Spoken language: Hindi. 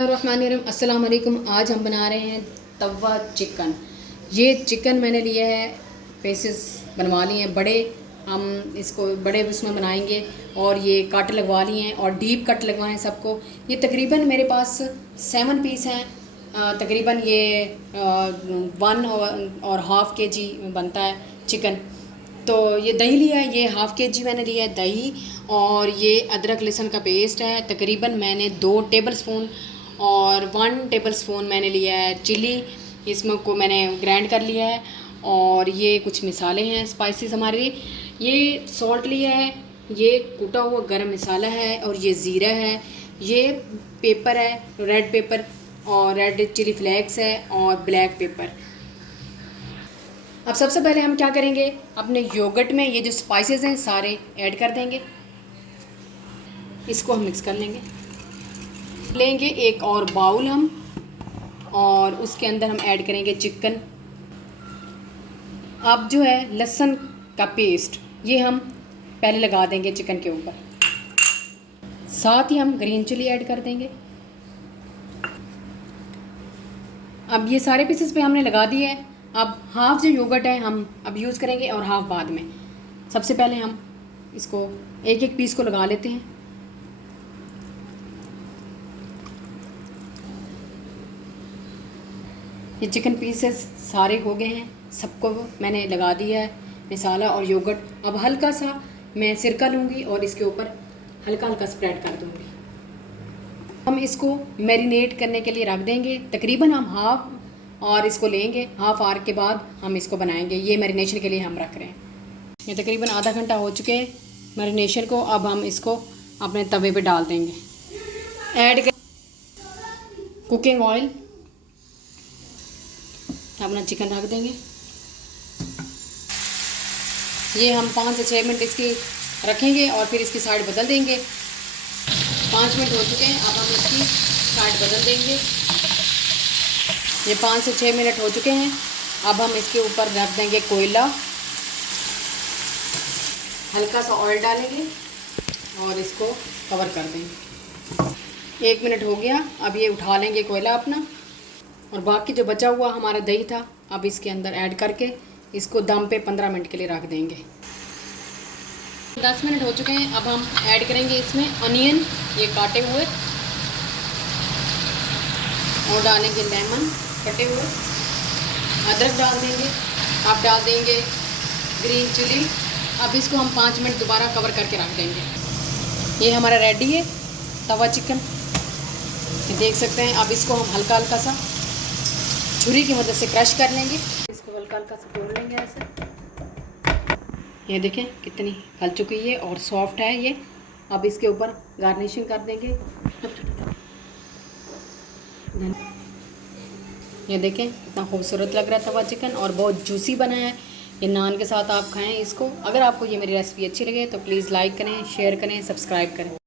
अस्सलाम वालेकुम। आज हम बना रहे हैं तवा चिकन। ये चिकन मैंने लिया है, पीसेस बनवा लिए हैं बड़े। हम इसको बड़े उसमें बनाएंगे और ये कट लगवा लिए हैं और डीप कट लगवाए हैं सबको। ये तकरीबन मेरे पास 7 पीस हैं। तकरीबन ये 1.5 kg बनता है चिकन। तो ये दही लिया है, ये 1/2 kg मैंने लिया है दही। और ये अदरक लहसुन का पेस्ट है, तकरीबन मैंने 2 टेबल स्पून। और 1 टेबल स्पून मैंने लिया है चिली, इसमें को मैंने ग्राइंड कर लिया है। और ये कुछ मसाले हैं स्पाइसेस हमारे। ये सॉल्ट लिया है, ये कुटा हुआ गरम मसाला है, और ये ज़ीरा है, ये पेपर है रेड पेपर, और रेड चिली फ्लेक्स है, और ब्लैक पेपर। अब सबसे पहले हम क्या करेंगे, अपने योगर्ट में ये जो स्पाइसेस हैं सारे ऐड कर देंगे। इसको हम मिक्स कर लेंगे एक और बाउल हम, और उसके अंदर हम ऐड करेंगे चिकन। अब जो है लहसुन का पेस्ट ये हम पहले लगा देंगे चिकन के ऊपर, साथ ही हम ग्रीन चिली ऐड कर देंगे। अब ये सारे पीसेस पे हमने लगा दिए है। अब हाफ़ जो योगर्ट है हम अब यूज़ करेंगे और हाफ़ बाद में। सबसे पहले हम इसको एक एक पीस को लगा लेते हैं। ये चिकन पीसेस सारे हो गए हैं, सबको मैंने लगा दिया है मसाला और योगर्ट। अब हल्का सा मैं सिरका लूँगी और इसके ऊपर हल्का हल्का स्प्रेड कर दूँगी। हम इसको मैरिनेट करने के लिए रख देंगे। तकरीबन हम हाफ़ और इसको लेंगे, हाफ़ आवर के बाद हम इसको बनाएंगे। ये मैरिनेशन के लिए हम रख रहे हैं। ये तकरीबन आधा घंटा हो चुके हैं मैरिनेशन को। अब हम इसको अपने तवे पे डाल देंगे। ऐड कर कुकिंग ऑयल, अपना चिकन रख देंगे। ये हम 5 से 6 मिनट इसकी रखेंगे और फिर इसकी साइड बदल देंगे। 5 मिनट हो चुके हैं, अब हम इसकी साइड बदल देंगे। ये 5 से 6 मिनट हो चुके हैं। अब हम इसके ऊपर रख देंगे कोयला, हल्का सा ऑयल डालेंगे और इसको कवर कर देंगे। 1 मिनट हो गया, अब ये उठा लेंगे कोयला अपना। और बाकी जो बचा हुआ हमारा दही था, अब इसके अंदर ऐड करके इसको दम पे 15 मिनट के लिए रख देंगे। 10 मिनट हो चुके हैं। अब हम ऐड करेंगे इसमें अनियन, ये काटे हुए, और डालेंगे लेमन कटे हुए, अदरक डाल देंगे, अब डाल देंगे ग्रीन चिली। अब इसको हम 5 मिनट दोबारा कवर करके रख देंगे। ये हमारा रेडी है तवा चिकन, देख सकते हैं। अब इसको हम हल्का हल्का सा छुरी की मदद से क्रश कर लेंगे। इसको हल्का हल्का सा तोड़ लेंगे ऐसे। ये देखें कितनी गल चुकी है और सॉफ्ट है ये। अब इसके ऊपर गार्निशिंग कर देंगे। ये देखें कितना खूबसूरत लग रहा है तवा चिकन, और बहुत जूसी बना है। ये नान के साथ आप खाएं इसको। अगर आपको ये मेरी रेसिपी अच्छी लगे तो प्लीज़ लाइक करें, शेयर करें, सब्सक्राइब करें।